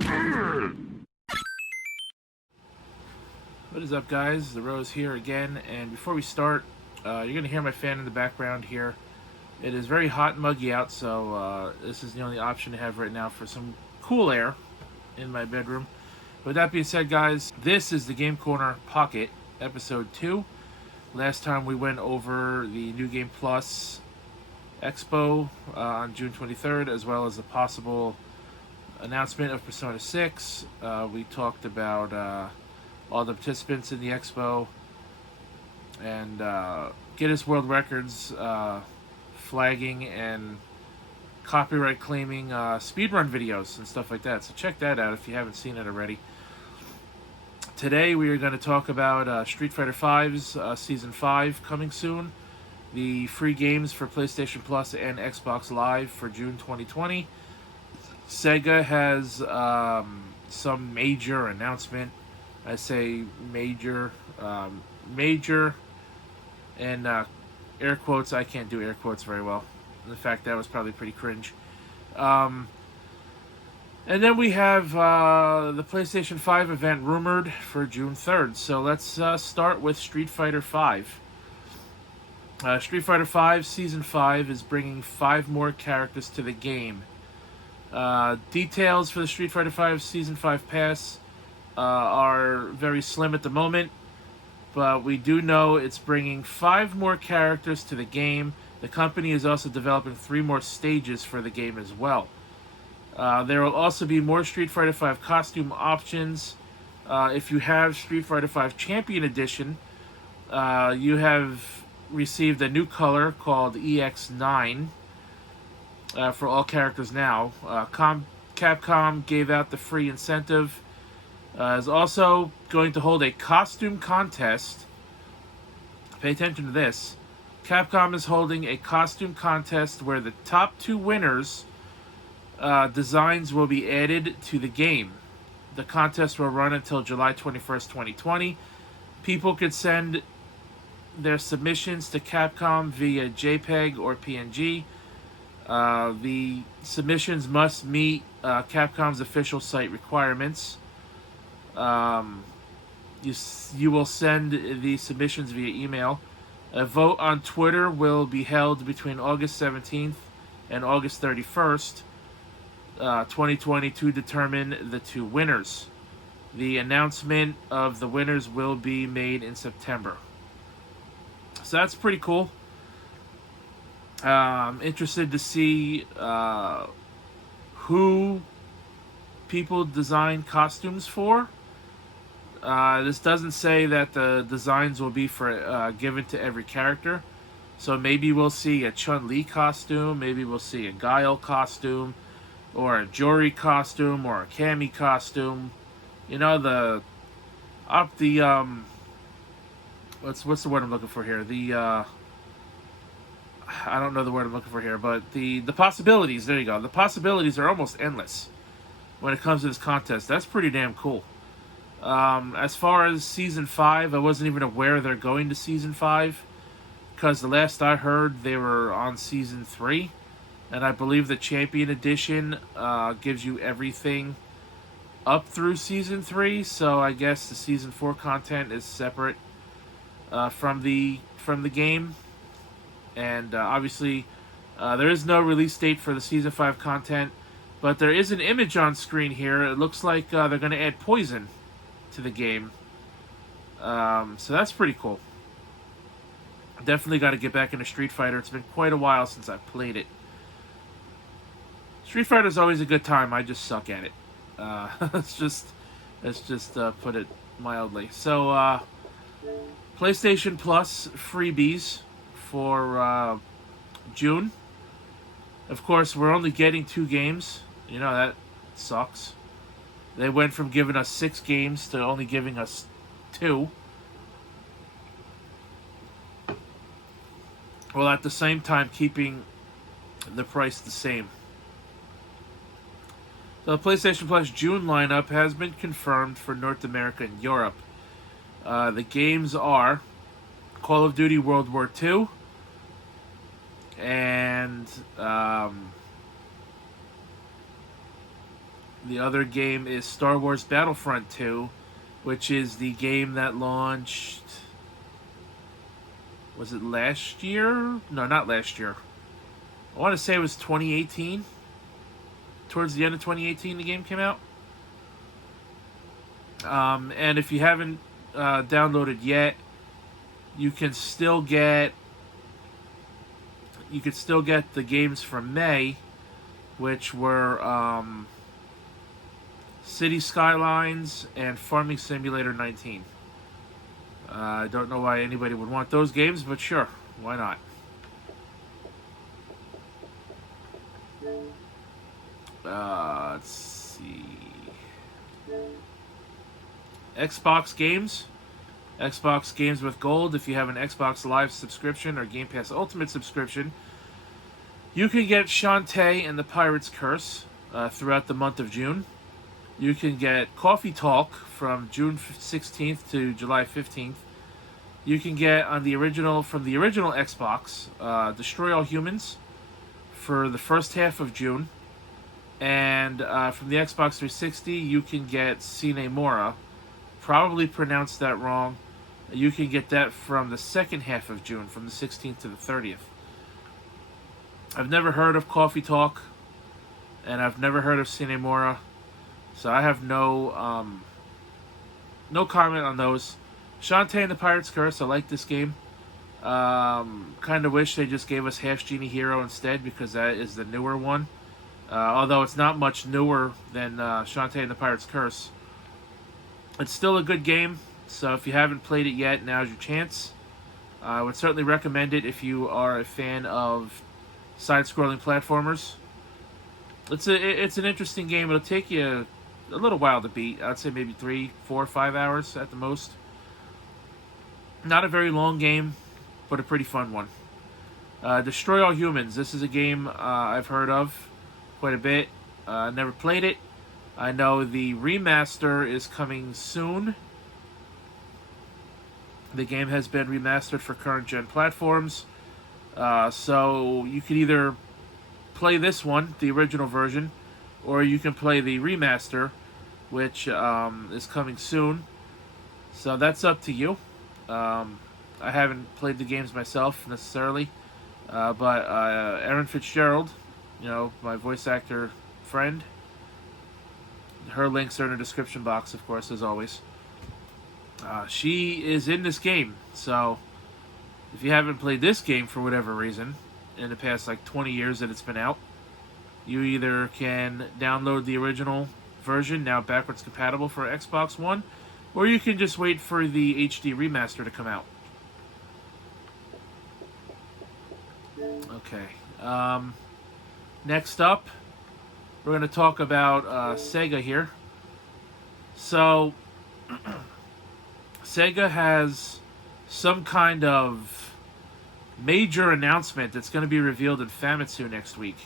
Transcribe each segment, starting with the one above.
What is up, guys? The Rose here again, and before we start, you're going to hear my fan in the background here. It is very hot and muggy out, so this is the only option I have right now for some cool air in my bedroom. With that being said, guys, this is the Game Corner Pocket, Episode 2. Last time we went over the New Game Plus Expo on June 23rd, as well as a possible announcement of Persona 6. We talked about all the participants in the expo and Guinness World Records flagging and copyright claiming speedrun videos and stuff like that. So check that out if you haven't seen it already. Today we are going to talk about Street Fighter V's Season 5 coming soon. The free games for PlayStation Plus and Xbox Live for June 2020. Sega has some major announcement. I say major, and air quotes. I can't do air quotes very well. In fact, that was probably pretty cringe. And then we have the PlayStation 5 event rumored for June 3rd. So let's start with Street Fighter V. Street Fighter V Season 5 is bringing 5 more characters to the game. Details for the Street Fighter V Season 5 pass are very slim at the moment, but we do know it's bringing 5 more characters to the game. The company is also developing 3 more stages for the game as well. There will also be more Street Fighter V costume options. If you have Street Fighter V Champion Edition, you have received a new color called EX9 for all characters now. Capcom gave out the free incentive. Is also going to hold a costume contest. Pay attention to this. Capcom is holding a costume contest where the top 2 winners' designs will be added to the game. The contest will run until July 21st, 2020. People could send their submissions to Capcom via JPEG or PNG. The submissions must meet Capcom's official site requirements. You will send the submissions via email. A vote on Twitter will be held between August 17th and August 31st, 2020 to determine the 2 winners. The announcement of the winners will be made in September. So that's pretty cool. Interested to see who people design costumes for. This doesn't say that the designs will be for given to every character. So maybe we'll see a Chun-Li costume, maybe we'll see a Guile costume, or a Jori costume, or a Cammy costume. You know, what's the word I'm looking for here? I don't know the word I'm looking for here, but the possibilities, there you go. The possibilities are almost endless when it comes to this contest. That's pretty damn cool. As far as Season 5, I wasn't even aware they're going to Season 5, because the last I heard, they were on Season 3, and I believe the Champion Edition gives you everything up through Season 3, so I guess the Season 4 content is separate from the game, and obviously there is no release date for the Season 5 content, but there is an image on screen here. It looks like they're going to add Poison to the game. So that's pretty cool. Definitely got to get back into Street Fighter. It's been quite a while since I've played it. Street Fighter is always a good time. I just suck at it. Let's just put it mildly. So PlayStation Plus freebies for June. Of course, we're only getting 2 games. You know, that sucks. They went from giving us 6 games to only giving us 2. While at the same time keeping the price the same. So the PlayStation Plus June lineup has been confirmed for North America and Europe. The games are Call of Duty World War II and The other game is Star Wars Battlefront 2, which is the game that launched. Was it last year? No, not last year. I want to say it was 2018. Towards the end of 2018, the game came out. And if you haven't downloaded yet, you can still get the games from May, which were City Skylines and Farming Simulator 19. I don't know why anybody would want those games, but sure, why not? Let's see. Xbox games. Xbox games with Gold. If you have an Xbox Live subscription or Game Pass Ultimate subscription, you can get Shantae and the Pirate's Curse throughout the month of June. You can get Coffee Talk from June 16th to July 15th. You can get from the original Xbox, Destroy All Humans for the first half of June. And from the Xbox 360, you can get Sine Mora. Probably pronounced that wrong. You can get that from the second half of June, from the 16th to the 30th. I've never heard of Coffee Talk, and I've never heard of Sine Mora, so I have no comment on those. Shantae and the Pirate's Curse, I like this game. Kind of wish they just gave us Half Genie Hero instead, because that is the newer one. Although it's not much newer than Shantae and the Pirate's Curse. It's still a good game, so if you haven't played it yet, now's your chance. I would certainly recommend it if you are a fan of side-scrolling platformers. It's an interesting game. It'll take you a little while to beat. I'd say maybe 3, 4, 5 hours at the most. Not a very long game, but a pretty fun one. Destroy All Humans. This is a game I've heard of quite a bit. Never played it. I know the remaster is coming soon. The game has been remastered for current gen platforms. So you can either play this one, the original version, or you can play the remaster, which is coming soon. So that's up to you. I haven't played the games myself necessarily, but Erin Fitzgerald, my voice actor friend, her links are in the description box, of course, as always. She is in this game, so if you haven't played this game for whatever reason in the past 20 years that it's been out, you either can download the original version, now backwards compatible for Xbox One, or you can just wait for the HD remaster to come out. Okay. Next up, we're going to talk about Sega here. So, Sega has some kind of major announcement that's going to be revealed in Famitsu next week.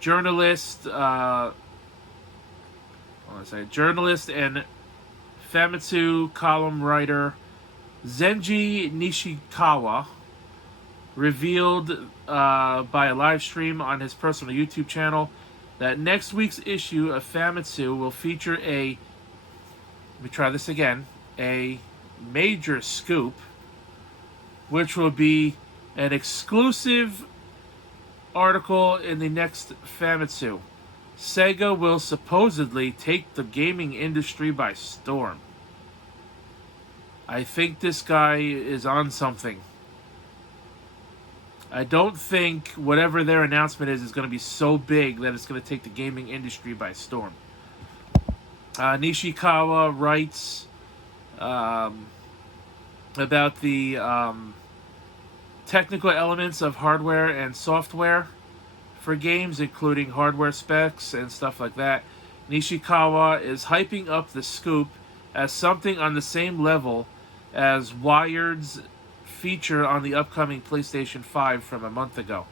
Journalist and Famitsu column writer Zenji Nishikawa revealed by a live stream on his personal YouTube channel that next week's issue of Famitsu will feature a major scoop, which will be an exclusive article in the next Famitsu. Sega will supposedly take the gaming industry by storm. I think this guy is on something. I don't think whatever their announcement is going to be so big that it's going to take the gaming industry by storm. Nishikawa writes about the technical elements of hardware and software for games, including hardware specs and stuff like that. Nishikawa is hyping up the scoop as something on the same level as Wired's feature on the upcoming PlayStation 5 from a month ago,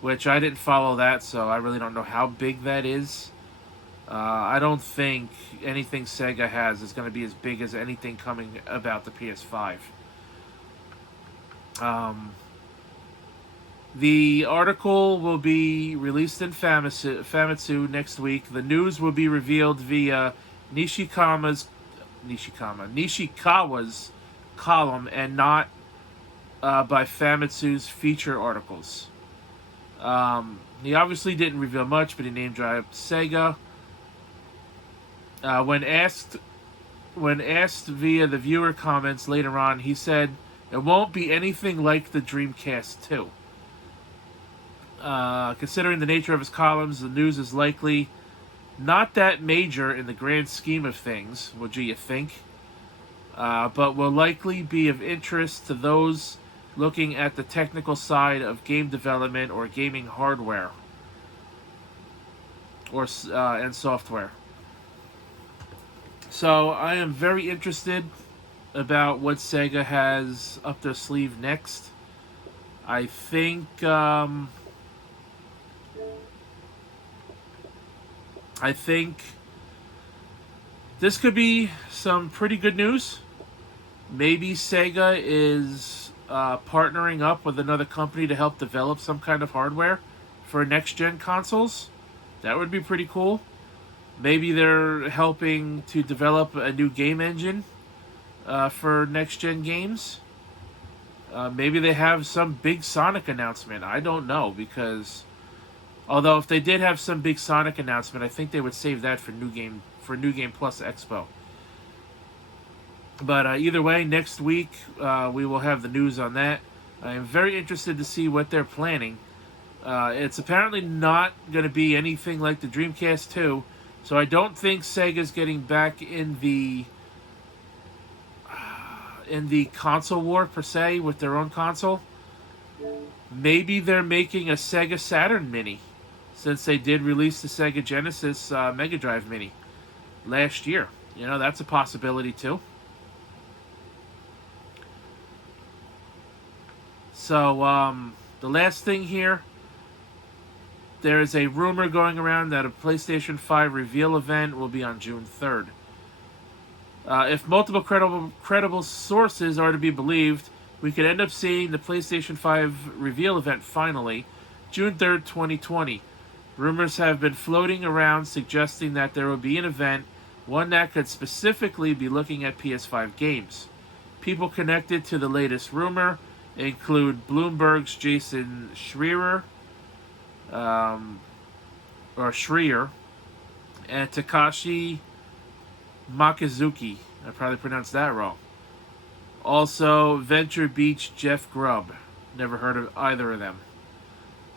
which I didn't follow that, so I really don't know how big that is. I don't think anything Sega has is going to be as big as anything coming about the PS5. The article will be released in Famitsu next week. The news will be revealed via Nishikawa's column and not by Famitsu's feature articles. He obviously didn't reveal much, but he name dropped Sega. When asked via the viewer comments later on, he said it won't be anything like the Dreamcast 2. Considering the nature of his columns, the news is likely not that major in the grand scheme of things, would you think? But will likely be of interest to those looking at the technical side of game development or gaming hardware and software. So I am very interested about what Sega has up their sleeve next. I think this could be some pretty good news. Maybe Sega is partnering up with another company to help develop some kind of hardware for next-gen consoles. That would be pretty cool. Maybe they're helping to develop a new game engine for next-gen games. Maybe they have some big Sonic announcement. I don't know, because although if they did have some big Sonic announcement, I think they would save that for New Game Plus Expo. But either way, next week we will have the news on that. I am very interested to see what they're planning. It's apparently not going to be anything like the Dreamcast 2, so I don't think Sega's getting back in the console war per se with their own console. Maybe they're making a Sega Saturn Mini, since they did release the Sega Genesis Mega Drive Mini last year. You know, that's a possibility too. So, the last thing here, there is a rumor going around that a PlayStation 5 reveal event will be on June 3rd. If multiple credible sources are to be believed, we could end up seeing the PlayStation 5 reveal event finally, June 3rd, 2020. Rumors have been floating around suggesting that there will be an event, one that could specifically be looking at PS5 games. People connected to the latest rumor include Bloomberg's Jason Schreier, and Takashi Makazuki. I probably pronounced that wrong. Also, Venture Beach Jeff Grubb. Never heard of either of them.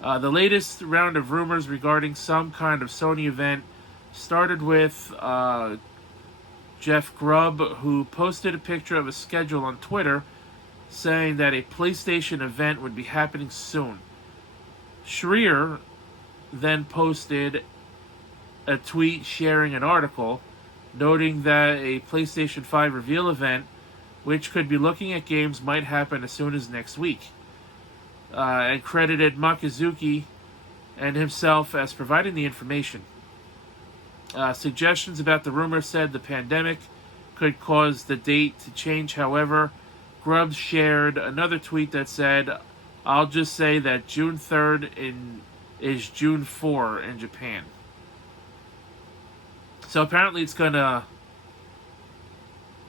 The latest round of rumors regarding some kind of Sony event started with Jeff Grubb, who posted a picture of a schedule on Twitter saying that a PlayStation event would be happening soon. Schreier then posted a tweet sharing an article noting that a PlayStation 5 reveal event, which could be looking at games, might happen as soon as next week, and credited Makazuki and himself as providing the information. Suggestions about the rumor said the pandemic could cause the date to change. However, Grubb shared another tweet that said, "I'll just say that June 3rd is June 4 in Japan." So apparently it's gonna...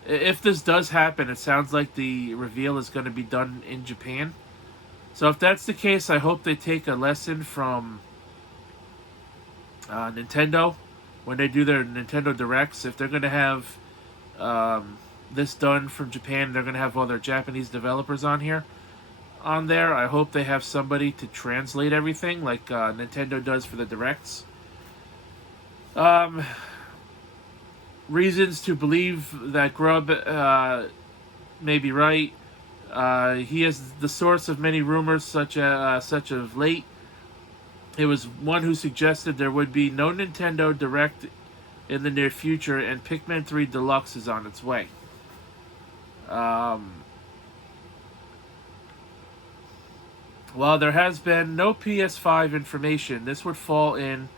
If this does happen, it sounds like the reveal is going to be done in Japan. So if that's the case, I hope they take a lesson from Nintendo when they do their Nintendo Directs. If they're going to have this done from Japan, they're going to have all their Japanese developers on there. I hope they have somebody to translate everything like Nintendo does for the Directs. Reasons to believe that Grubb may be right. He is the source of many rumors, such of late. It was one who suggested there would be no Nintendo Direct in the near future, and Pikmin 3 Deluxe is on its way. While there has been no PS5 information, this would fall in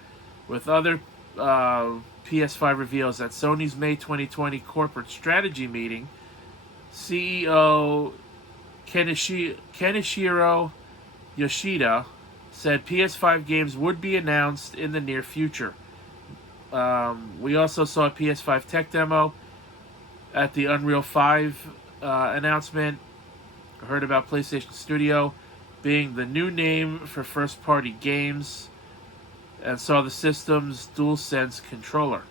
with other PS5 reveals at Sony's May 2020 corporate strategy meeting. CEO Kenichiro Yoshida said PS5 games would be announced in the near future. We also saw a PS5 tech demo at the Unreal 5 announcement. I heard about PlayStation Studio being the new name for first-party games, and saw the system's DualSense controller.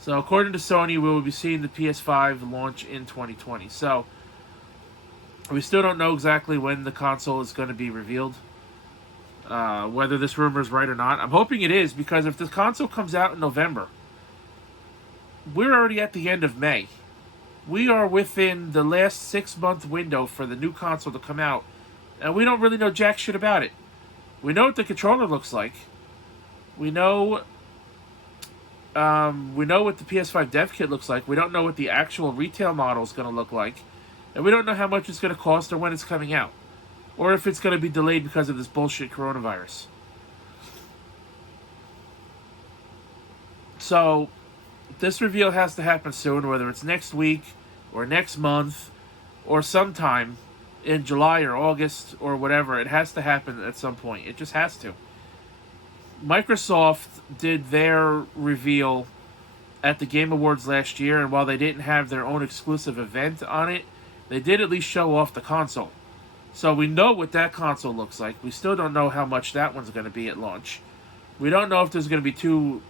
So according to Sony, we will be seeing the PS5 launch in 2020. So we still don't know exactly when the console is going to be revealed. Whether this rumor is right or not. I'm hoping it is, because if the console comes out in November, we're already at the end of May. We are within the last 6-month window for the new console to come out, and we don't really know jack shit about it. We know what the controller looks like. We know what the PS5 dev kit looks like. We don't know what the actual retail model is going to look like. And we don't know how much it's going to cost or when it's coming out. Or if it's going to be delayed because of this bullshit coronavirus. So, this reveal has to happen soon, whether it's next week or next month or sometime in July or August or whatever. It has to happen at some point. It just has to. Microsoft did their reveal at the Game Awards last year, and while they didn't have their own exclusive event on it, they did at least show off the console. So we know what that console looks like. We still don't know how much that one's going to be at launch. We don't know if there's going to be two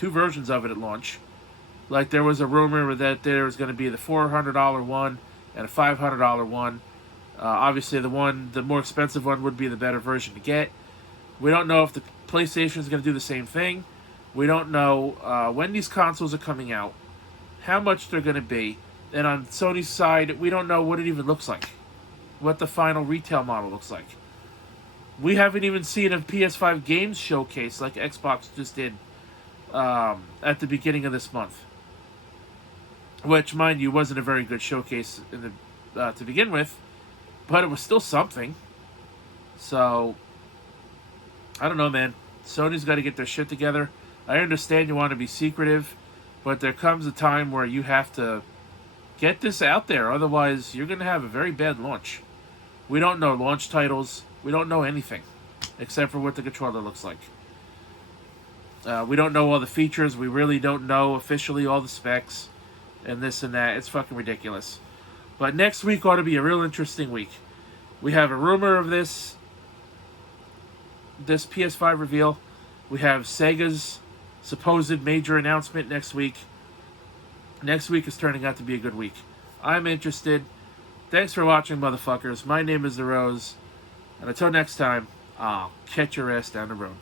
versions of it at launch. Like, there was a rumor that there was going to be the $400 one and a $500 one. Obviously, the more expensive one would be the better version to get. We don't know if the PlayStation is going to do the same thing. We don't know when these consoles are coming out, how much they're going to be. And on Sony's side, we don't know what it even looks like, what the final retail model looks like. We haven't even seen a PS5 games showcase like Xbox just did at the beginning of this month. Which, mind you, wasn't a very good showcase to begin with, but it was still something. So, I don't know, man. Sony's got to get their shit together. I understand you want to be secretive, but there comes a time where you have to get this out there. Otherwise, you're going to have a very bad launch. We don't know launch titles. We don't know anything, except for what the controller looks like. We don't know all the features. We really don't know officially all the specs and this and that. It's fucking ridiculous. But next week ought to be a real interesting week. We have a rumor of this PS5 reveal. We have Sega's supposed major announcement next week. Next week is turning out to be a good week. I'm interested. Thanks for watching, motherfuckers. My name is The Rose. And until next time, I'll catch your ass down the road.